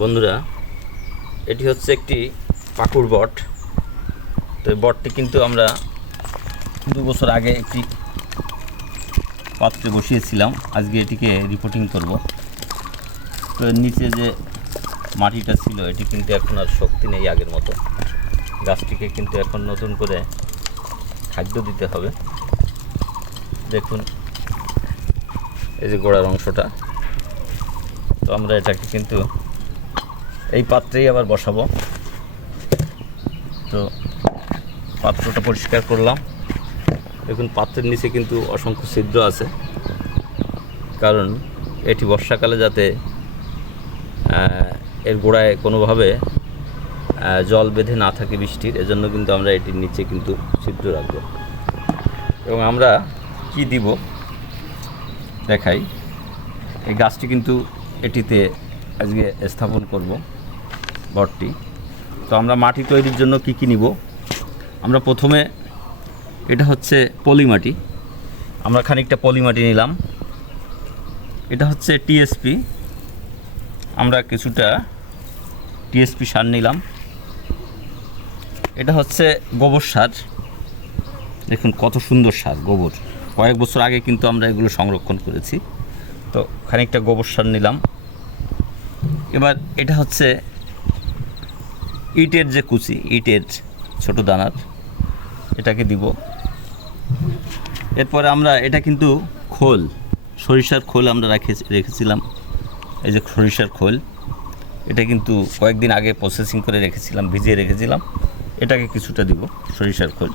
বন্ধুরা, এটি হচ্ছে একটি পাকুড় বট। তো এই বটটি কিন্তু আমরা 2 বছর আগে একটি পাত্রে বসিয়েছিলাম। আজকে এটিকে রিপোর্টিং করব। তো এর নিচে যে মাটিটা ছিল এটি কিন্তু এখন আর শক্তি নেই আগের মতো। গাছটিকে কিন্তু এখন নতুন করে খাদ্য দিতে হবে। দেখুন এই যে গোড়ার অংশটা, তো আমরা এটাকে কিন্তু এই পাত্রেই আবার বসাবো। তো পাত্রটা পরিষ্কার করলাম। দেখুন পাত্রের নিচে কিন্তু অসংখ্য ছিদ্র আছে, কারণ এটি বর্ষাকালে যাতে এর গোড়ায় কোনোভাবে জল বেঁধে না থাকে বৃষ্টির, এজন্য কিন্তু আমরা এটির নিচে কিন্তু ছিদ্র রাখবো। এবং আমরা কি দিব দেখাই। এই গাছটি কিন্তু এটিতে আজকে স্থাপন করব বটটি। তো আমরা মাটি তৈরির জন্য কি নিব, আমরা প্রথমে এটা হচ্ছে পলি মাটি। আমরা খানিকটা পলি মাটি নিলাম। এটা হচ্ছে টিএসপি, আমরা কিছুটা টিএসপি সার নিলাম। এটা হচ্ছে গোবর সার। দেখুন কত সুন্দর সার, গোবর। কয়েক বছর আগে কিন্তু আমরা এগুলো সংরক্ষণ করেছি। তো খানিকটা গোবর সার নিলাম। এবার এটা হচ্ছে ইটের যে কুচি, ইটের ছোট দানার, এটাকে দিব। এরপরে আমরা এটা কিন্তু খোল, সরিষার খোল আমরা রেখেছিলাম। এই যে সরিষার খোল, এটা কিন্তু কয়েকদিন আগে প্রসেসিং করে রেখেছিলাম, ভিজিয়ে রেখেছিলাম। এটাকে কিছুটা দিব, সরিষার খোল।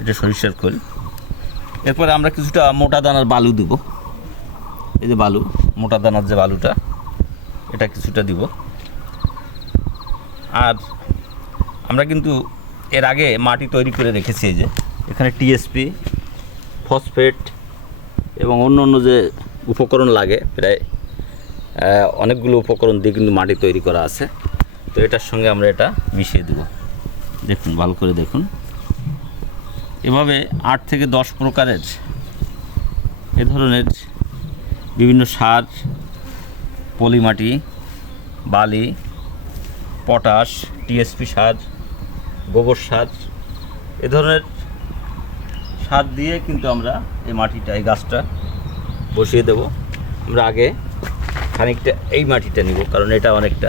এটা সরিষার খোল। এরপরে আমরা কিছুটা মোটা দানার বালু দেব। এই যে বালু, মোটা দানার যে বালুটা, এটা কিছুটা দিব। আর আমরা কিন্তু এর আগে মাটি তৈরি করে রেখেছি। এই যে এখানে টিএসপি, ফসফেট এবং অন্য অন্য যে উপকরণ লাগে, প্রায় অনেকগুলো উপকরণ দিয়ে কিন্তু মাটি তৈরি করা আছে। তো এটার সঙ্গে আমরা এটা মিশিয়ে দেব। দেখুন ভালো করে দেখুন। এভাবে 8 থেকে 10 প্রকারের এ ধরনের বিভিন্ন সার, পলিমাটি, বালি, পটাশ, টিএসপি সার, গোবর সার, এ ধরনের সার দিয়ে কিন্তু আমরা এই মাটিটা, এই গাছটা বসিয়ে দেব। আমরা আগে খানিকটা এই মাটিটা নিব, কারণ এটা অনেকটা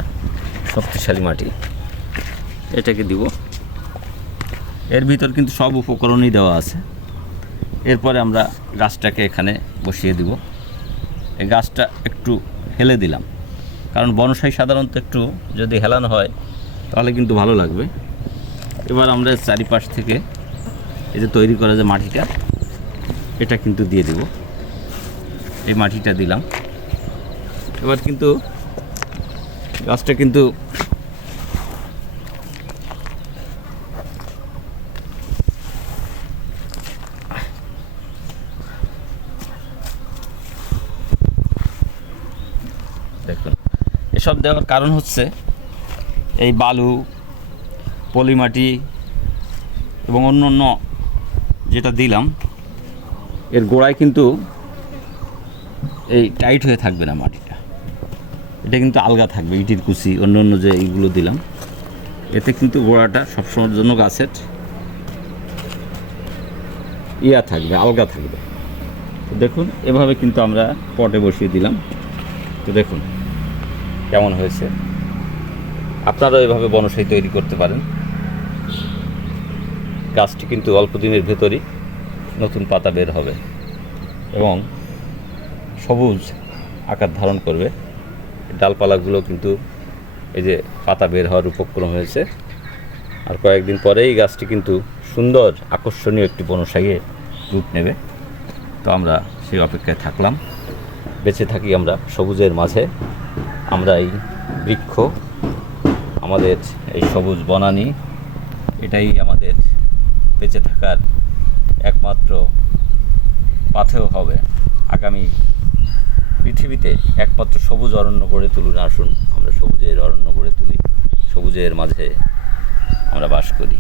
শক্তিশালী মাটি। এটাকে দিব। এর ভিতর কিন্তু সব উপকরণই দেওয়া আছে। এরপরে আমরা গাছটাকে এখানে বসিয়ে দিব। এই গাছটা একটু হেলে দিলাম, কারণ বনসাই সাধারণত একটু যদি হেলানো হয় তাহলে কিন্তু ভালো লাগবে। এবার আমরা চারিপাশ থেকে এই যে তৈরি করা যে মাটিটা, এটা কিন্তু দিয়ে দেব। এই মাটিটা দিলাম। এবার কিন্তু গাছটা কিন্তু দেখুন, এসব দেওয়ার কারণ হচ্ছে এই বালু, পলিমাটি এবং অন্য অন্য যেটা দিলাম, এর গোড়ায় কিন্তু এই টাইট হয়ে থাকবে না মাটিটা, এটা কিন্তু আলগা থাকবে। ইটির কুচি, অন্য অন্য যে এইগুলো দিলাম, এতে কিন্তু গোড়াটা সবসময়ের জন্য গাছের থাকবে, আলগা থাকবে। তো দেখুন এভাবে কিন্তু আমরা পটে বসিয়ে দিলাম। তো দেখুন কেমন হয়েছে। আপনারাও এভাবে বনসাই তৈরি করতে পারেন। গাছটি কিন্তু অল্প দিনের ভেতরই নতুন পাতা বের হবে এবং সবুজ আকার ধারণ করবে। ডালপালাগুলো কিন্তু এই যে পাতা বের হওয়ার উপক্রম হয়েছে। আর কয়েকদিন পরেই গাছটি কিন্তু সুন্দর আকর্ষণীয় একটি বনসাইয়ে রূপ নেবে। তো আমরা সেই অপেক্ষায় থাকলাম। বেঁচে থাকি আমরা সবুজের মাঝে। আমরা এই বৃক্ষ, আমাদের এই সবুজ বনানী, এটাই আমাদের বেঁচে থাকার একমাত্র পাথেয় হবে। আগামী পৃথিবীতে একমাত্র সবুজ অরণ্য গড়ে তুলুন। আসুন আমরা সবুজের অরণ্য গড়ে তুলি, সবুজের মাঝে আমরা বাস করি।